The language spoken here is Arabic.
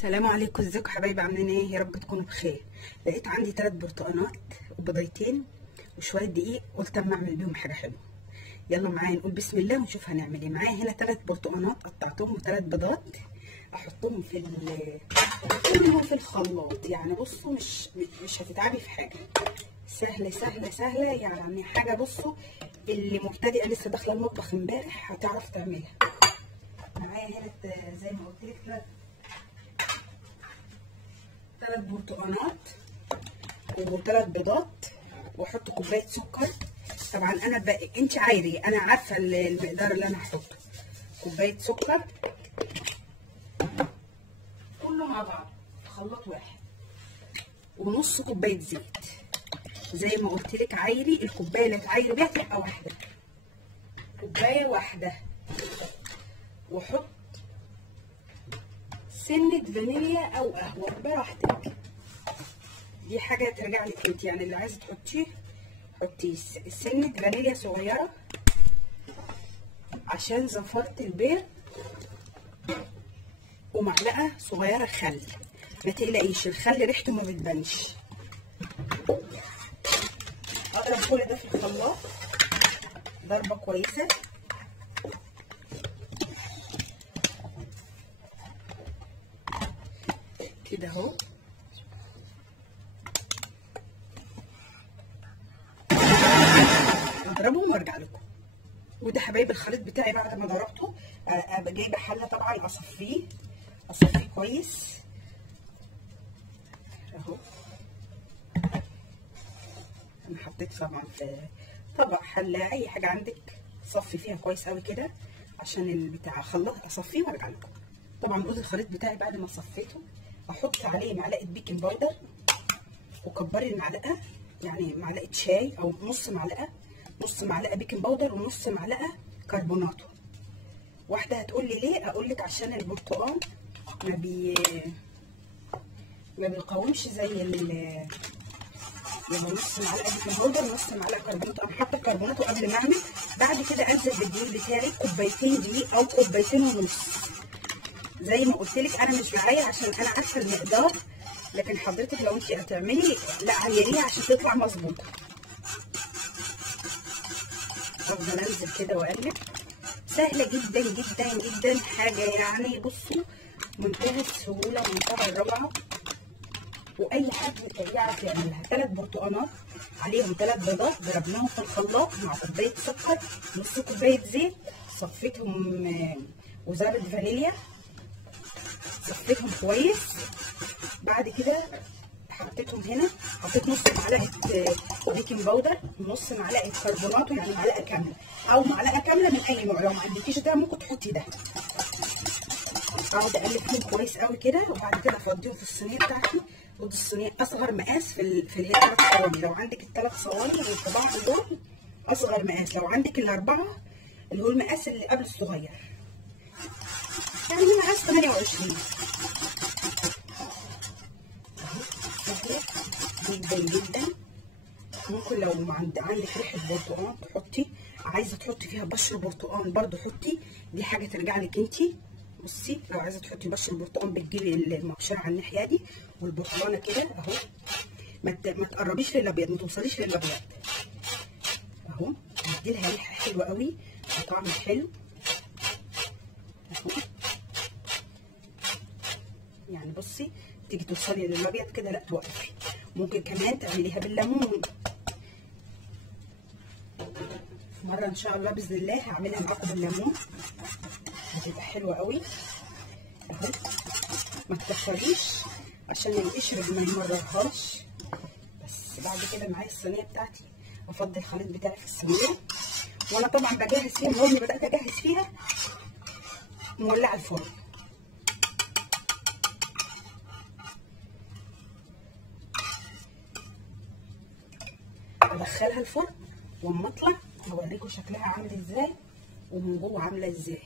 السلام عليكم، ازيكم يا حبايبي؟ عاملين ايه؟ يا رب تكونوا بخير. لقيت عندي 3 برتقانات وبيضتين وشويه دقيق، قلت اما اعمل بيهم حاجه حلوه. يلا معايا نقول بسم الله ونشوف هنعمل ايه. معايا هنا 3 برتقانات قطعتهم و3 بيضات، احطهم في الخلاط. يعني بصوا مش هتتعبي في حاجه، سهله سهله سهله. يعني حاجه بصوا اللي مبتدئه لسه داخله المطبخ امبارح هتعرف تعملها. معايا هنا زي ما قلت لك 3 برتقانات و3 بيضات، واحط كوبايه سكر. طبعا انا انت عايري، انا عارفه المقدار اللي انا هحطه. كوبايه سكر كله مع بعض في خلاط واحد، ونص كوبايه زيت. زي ما قلت لك عايري، الكوبايه اللي تعايري بيها تبقى واحده، كوبايه واحده. واحط سنه فانيليا او قهوه براحتك، دي حاجه ترجع لك انت. يعني اللي عايزه تحطيه حطيه. سنه فانيليا صغيره عشان زفاره البيض، ومعلقه صغيره خل. ما تقلقيش الخل ريحته ما بتبانش. اضرب كل ده في الخلاط ضربه كويسه كده اهو. اضربهم وارجع لكم. وده حبايب الخليط بتاعي بعد ما ضربته. ابقى جايبه حله طبعا اصفيه كويس اهو. انا حطيت طبعا في طبق، حله، اي حاجه عندك صفي فيها كويس قوي كده عشان البتاع. خلصت اصفيه وارجع لكم. طبعا جوز الخليط بتاعي بعد ما صفيته احط عليه معلقه بيكنج باودر، وكبري المعلقه، يعني معلقه شاي او نص معلقه بيكنج باودر ونص معلقه كربوناتو. واحده هتقول لي ليه؟ اقول لك عشان البرتقال ما بيقاومش زي يبقى نص معلقه بيكنج باودر ونص معلقه كربوناتو. انا حاطه كربوناتو قبل ما اعمل. بعد كده انزل بالدقيق بتاعي كوبايتين دقيق او كوبايتين ونص. زي ما قلت لك انا مش بعاير عشان انا عارفه المقدار، لكن حضرتك لو انت هتعملي لا عيريه عشان تطلع مظبوطه. افضل انزل كده واقلب. سهله جدا جدا جدا، حاجه يعني بصوا منتهى السهوله ومنتهى الروعه، واي حد يعرف يعملها. 3 برتقانات عليهم 3 بيضات ضربناهم في الخلاط مع كوبايه سكر، نص كوبايه زيت، صفيتهم وزبده فانيليا، صفيتهم كويس. بعد كده حطيتهم هنا، حطيت نص معلقه بيكنج باودر ونص معلقه كربوناتو، يعني معلقه كامله او معلقه كامله من اي نوع. لو ما عندكيش ده ممكن تحطي ده. اقعد اقلب فيهم كويس قوي كده، وبعد كده افضيهم في الصينيه بتاعتي. خد الصينيه اصغر مقاس في اللي هي 3 صواني. لو عندك ال3 صواني والطباعه دول اصغر مقاس، لو عندك ال4 اللي هو المقاس اللي قبل الصغير، يعني مقاس 28. جدا جدا. ممكن لو عندك ريحه برتقال تحطي، عايزه تحطي فيها بشر برتقال برضو حطي، دي حاجه ترجع لك انتي. بصي لو عايزه تحطي بشر برتقال بتجيبي المبشره على الناحيه دي والبرتقانه كده اهو. ما تقربيش للابيض، ما توصليش للابيض اهو. هدي لها ريحه حلوه قوي وطعم حلو اهو. يعني بصي تيجي توصلي للابيض كده لا توقفي. ممكن كمان تعمليها بالليمون. مره ان شاء الله باذن الله هعملها معاكم بالليمون، هتبقى حلوه قوي اهو. ما تكتريش عشان القشر ما يمررهاش. بس بعد كده معايا الصينيه بتاعتي، افضي الخليط بتاعي في الصينيه. وانا طبعا بجهز فيها، اول ما بدات اجهز فيها مولعه الفرن. ادخلها الفرن واما اطلع اوريكم شكلها عامل ازاي ومن جوه عامله ازاي.